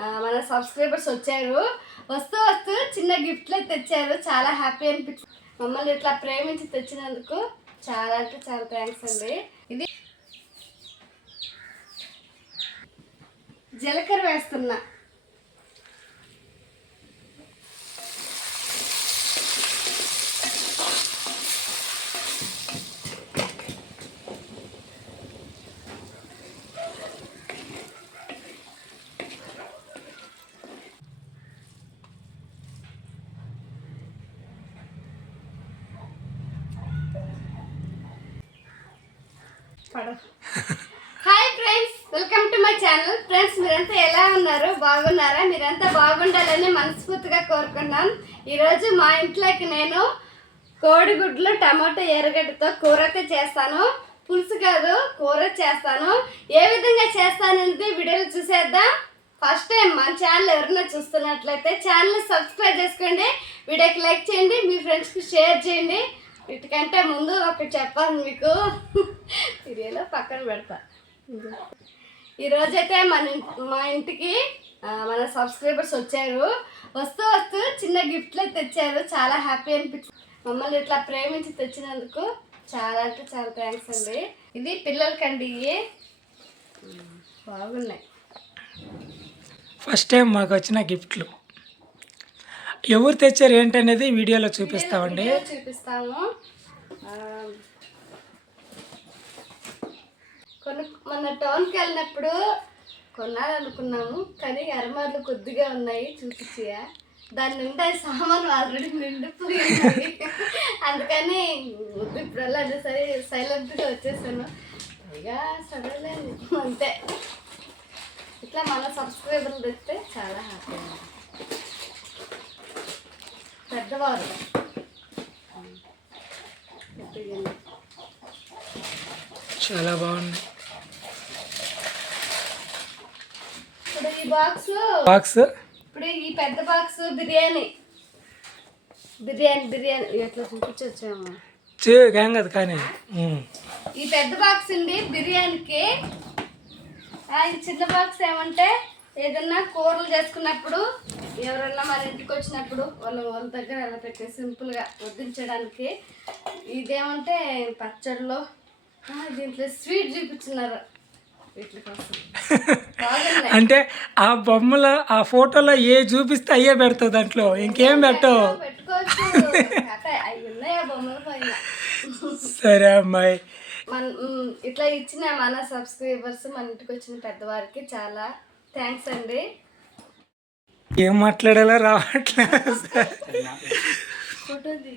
మన సబ్స్క్రైబర్స్ వచ్చారు. వస్తూ వస్తూ చిన్న గిఫ్ట్లు తెచ్చారు. చాలా హ్యాపీ అనిపించింది. మమ్మల్ని ఇట్లా ప్రేమించి తెచ్చినందుకు చాలా అంటే చాలా థ్యాంక్స్ అండి. ఇది జీలకర్ర వేస్తున్నా. Hi friends welcome to my channel friends మీరంతా ఎలా ఉన్నారు? బాగున్నారా? మీరంతా బాగుండాలని మనస్ఫూర్తిగా కోరుకున్నాం. ఈరోజు మా ఇంట్లోకి నేను కోడిగుడ్లు టమాటో ఎర్రగడ్డతో కూర అయితే చేస్తాను. పులుసు కాదు కూర చేస్తాను. ఏ విధంగా చేస్తాననేది వీడియోలు చూసేద్దాం. ఫస్ట్ టైం మన ఛానల్ ఎవరైనా చూస్తున్నట్లయితే ఛానల్ సబ్స్క్రైబ్ చేసుకోండి. వీడియోకి లైక్ చేయండి. మీ ఫ్రెండ్స్కి షేర్ చేయండి. వీటికంటే ముందు ఒకటి చెప్పాలి మీకు. పక్కన పెడతా. ఈరోజైతే మన మా ఇంటికి మన సబ్స్క్రైబర్స్ వచ్చారు. వస్తూ వస్తూ చిన్న గిఫ్ట్లు తెచ్చారు. చాలా హ్యాపీ అనిపించింది మమ్మల్ని ఇట్లా ప్రేమించి తెచ్చినందుకు చాలా అంటే చాలా థ్యాంక్స్ అండి. ఇది పిల్లలకండి బాగున్నాయి. ఫస్ట్ టైం మాకు వచ్చిన గిఫ్ట్లు. ఎవరు తెచ్చారు ఏంటనేది వీడియోలో చూపిస్తామండి. చూపిస్తాము. కొను మన టౌన్కి వెళ్ళినప్పుడు కొనాలనుకున్నాము కానీ అరమార్లు కొద్దిగా ఉన్నాయి చూపించియా దాని నిండా సామాన్లు ఆల్రెడీ నిండిపోయింది. అందుకని వద్దు ఇప్పుడు వెళ్ళండి సరే సైలెంట్గా వచ్చేసాను. ఇక చదవలేదు అంతే. ఇట్లా మన సబ్స్క్రైబర్లు తెస్తే చాలా హ్యాపీ పెద్దవారు. చాలా బాగున్నాయి ఈ బాక్స్ బాక్స్? ఇప్పుడు ఈ పెద్ద బాక్స్ బిర్యానీ. బిర్యానీ బిర్యానీ. ఎట్లా చూపించొచ్చాము. చే ఏం కదా కానీ. ఈ పెద్ద బాక్స్ అండి బిర్యానీకి. ఈ చిన్న బాక్స్ ఏమంటే ఏదన్నా కూరలు చేసుకున్నప్పుడు ఎవరన్నా మన ఇంటికి వచ్చినప్పుడు వాళ్ళ వాళ్ళ దగ్గర ఎలా పెట్టి సింపుల్గా వడ్డించడానికి. ఇదేమంటే పచ్చడిలో. దీంట్లో స్వీట్ చూపించున్నారు. వీటి కోసం. అంటే ఆ బొమ్మలో ఆ ఫోటోలో ఏ చూపిస్తే అయ్యే పెడతావు దాంట్లో? ఇంకేం పెట్టవు? సరే అమ్మాయి. మన ఇట్లా ఇచ్చిన మన సబ్స్క్రైబర్స్ మన ఇంటికి వచ్చిన పెద్దవారికి చాలా థ్యాంక్స్ అండి. ఏం మాట్లాడాలో రావట్లేదు. ఫోటోది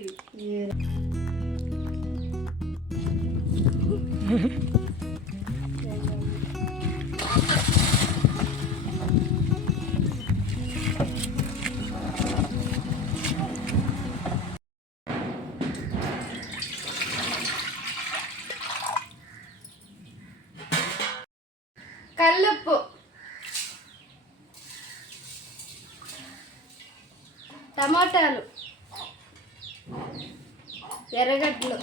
టమాటాలు. ఎర్రగడ్డలు.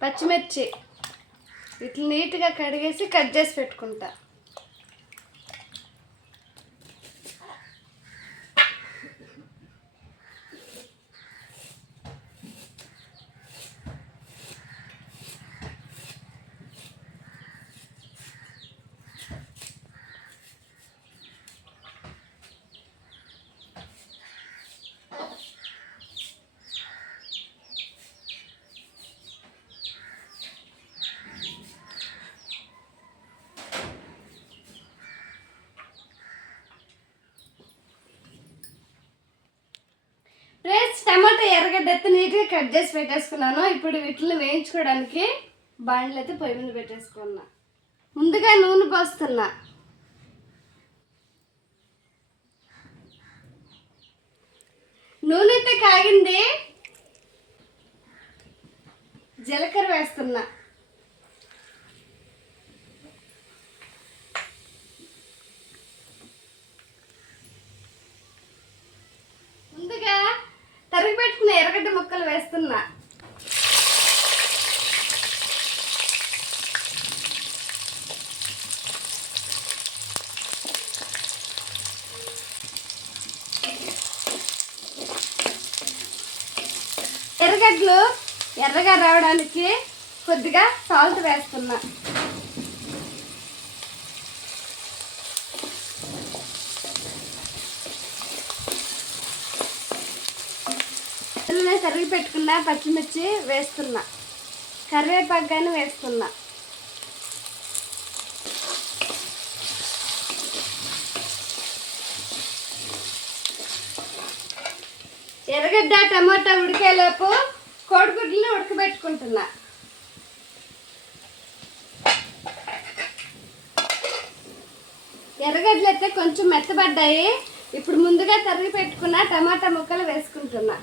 పచ్చిమిర్చి. ఇట్లా నీట్గా కడిగేసి కట్ చేసి పెట్టుకుంటా ఫ్రెండ్స్ టమాటా ఎర్రగడ్డ అయితే నీట్గా కట్ చేసి పెట్టేసుకున్నాను. ఇప్పుడు వీటిని వేయించుకోవడానికి బాండ్లు అయితే పొయ్యి మీద పెట్టేసుకున్నా. ముందుగా నూనె పోస్తున్నా. నూనె అయితే కాగింది. జీలకర్ర వేస్తున్నా. వేస్తున్నా ఎర్రగడ్డలు ఎర్రగా రావడానికి కొద్దిగా సాల్ట్ వేస్తున్నా. ఇందులో తరిగి పెట్టుకున్న పచ్చిమిర్చి వేస్తున్నా. కరివేపాకు కానీ వేస్తున్నా. ఎర్రగడ్డ టమాటా ఉడికేలోపు కోడిగుడ్లను ఉడకబెట్టుకుంటున్నా. ఎర్రగడ్డలు అయితే కొంచెం మెత్తబడ్డాయి. ఇప్పుడు ముందుగా తరిగి పెట్టుకున్న టమాటా ముక్కలు వేసుకుంటున్నా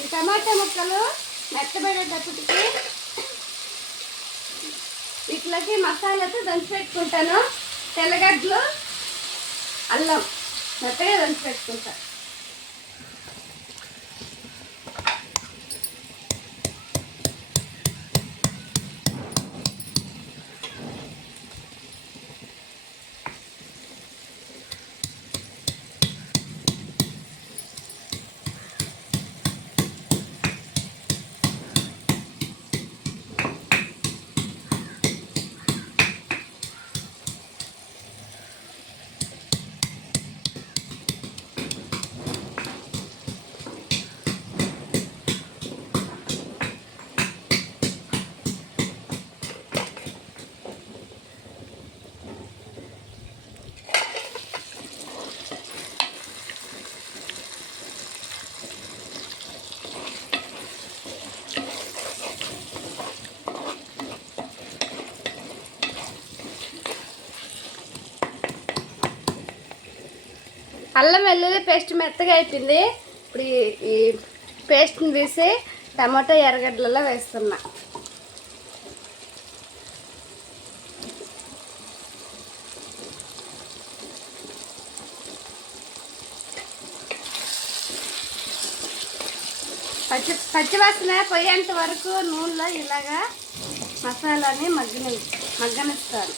ఈ టమాటా ముక్కలు మెత్తబడేటప్పటికి వీటిలోకి మసాలాతో దంచిపెట్టుకుంటాను. తెల్లగడ్డలు అల్లం మెత్తగా దంచి అల్లం వెల్లుల్లి పేస్ట్ మెత్తగా అయిపోయింది. ఇప్పుడు ఈ- పేస్ట్ని తీసి టమాటో ఎర్రగడ్డలలో వేస్తున్నా. పచ్చి పచ్చివాసన పోయేంత వరకు నూనెలో ఇలాగా మసాలాని మగ్గని మగ్గనిస్తారు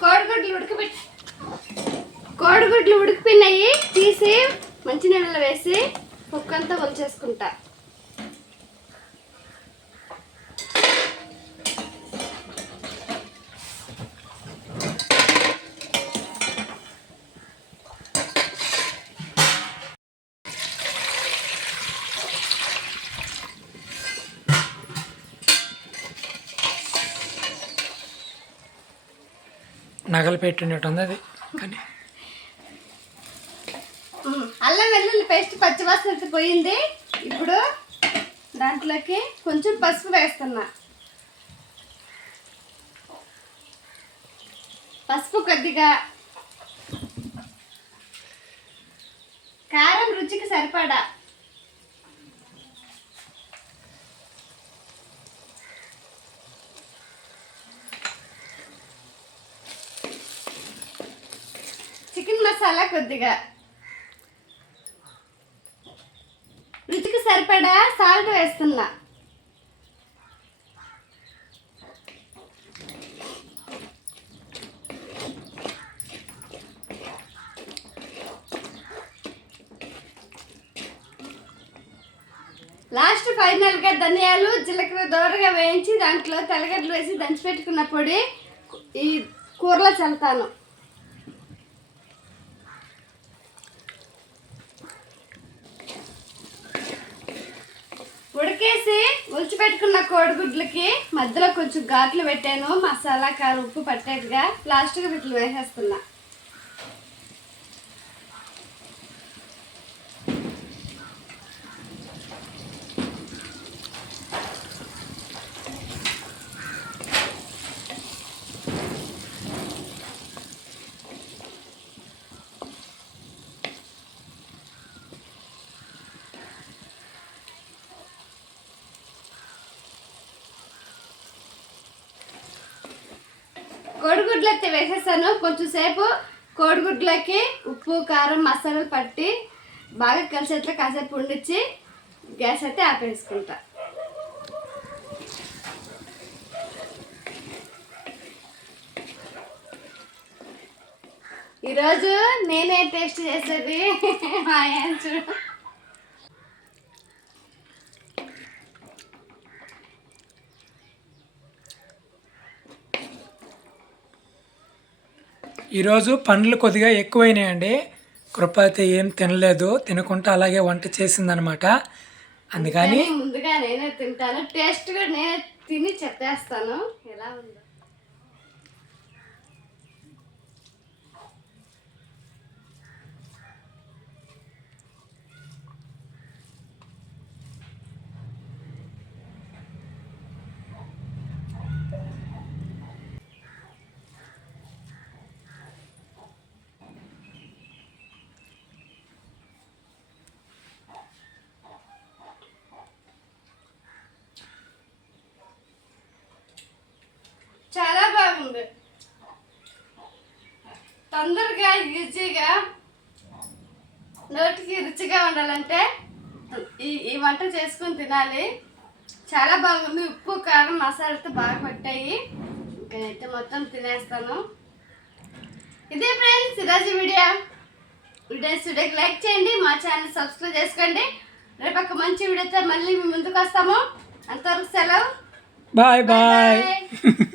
కోడిగుడ్లు ఉడకబెట్టి కోడిగుడ్లు ఉడికిపోయినాయి తీసి మంచినీళ్ళలో వేసి కుక్కంతా వంచేసుకుంటా. నగలు పెట్టినట్టు ఉంది అది. కానీ అల్లం వెల్లుల్లి పేస్ట్ పచ్చివాసన పోయింది. ఇప్పుడు దాంట్లోకి కొంచెం పసుపు వేస్తున్నా. పసుపు కొద్దిగా. కారం రుచికి సరిపడా. చికెన్ మసాలా కొద్దిగా రుచికి సరిపడా? సాల్ట్ వేస్తున్నా. లాస్ట్ ఫైనల్గా ధనియాలు జీలకర్ర దోరగా వేయించి దాంట్లో తెల్లగడ్డలు వేసి దంచిపెట్టుకున్న పొడి ఈ కూరలో చల్లుతాను. ఉడికి ఉడకేసి ఉల్చిపెట్టుకున్న కోడిగుడ్లకి మధ్యలో కొంచెం ఘాట్లు పెట్టాను. మసాలా కారం ఉప్పు పట్టేట్టుగా ప్లాస్టిక్ బిట్లు వేసేస్తున్నా. కోడిగుడ్లు అయితే వేసేసాను. కొంచెం సేపు కోడిగుడ్లకి ఉప్పు కారం మసాలాలు పట్టి బాగా కలిసేట్లు కాసేపు ఉండిచ్చి గ్యాస్ అయితే ఆపేసుకుంటా. ఈరోజు నేనే టేస్ట్ చేసేది మా ఆయన చూడు ఈరోజు పండ్లు కొద్దిగా ఎక్కువైనాయండి. కృప అయితే ఏం తినలేదు. తినకుండా అలాగే వంట చేసిందనమాట. అందుకని ముందుగా నేనే తింటాను. టేస్ట్ కూడా నేనే తిని చెప్పేస్తాను. ఎలా ఉందో చాలా బాగుంది తొందరగా ఈజీగా నోటికి రుచిగా ఉండాలంటే ఈ ఈ వంట చేసుకొని తినాలి. చాలా బాగుంది. ఉప్పు కారం మసాలాతో బాగా పట్టాయి. అయితే మొత్తం తినేస్తాను. ఇదే ఫ్రెండ్స్ ఈరోజు వీడియో. వీడియో వీడియోకి లైక్ చేయండి మా ఛానల్ సబ్స్క్రైబ్ చేసుకోండి. రేపు ఒక మంచి వీడియోతో మళ్ళీ మీ ముందుకు వస్తాము. అంతవరకు సెలవు. Bye bye.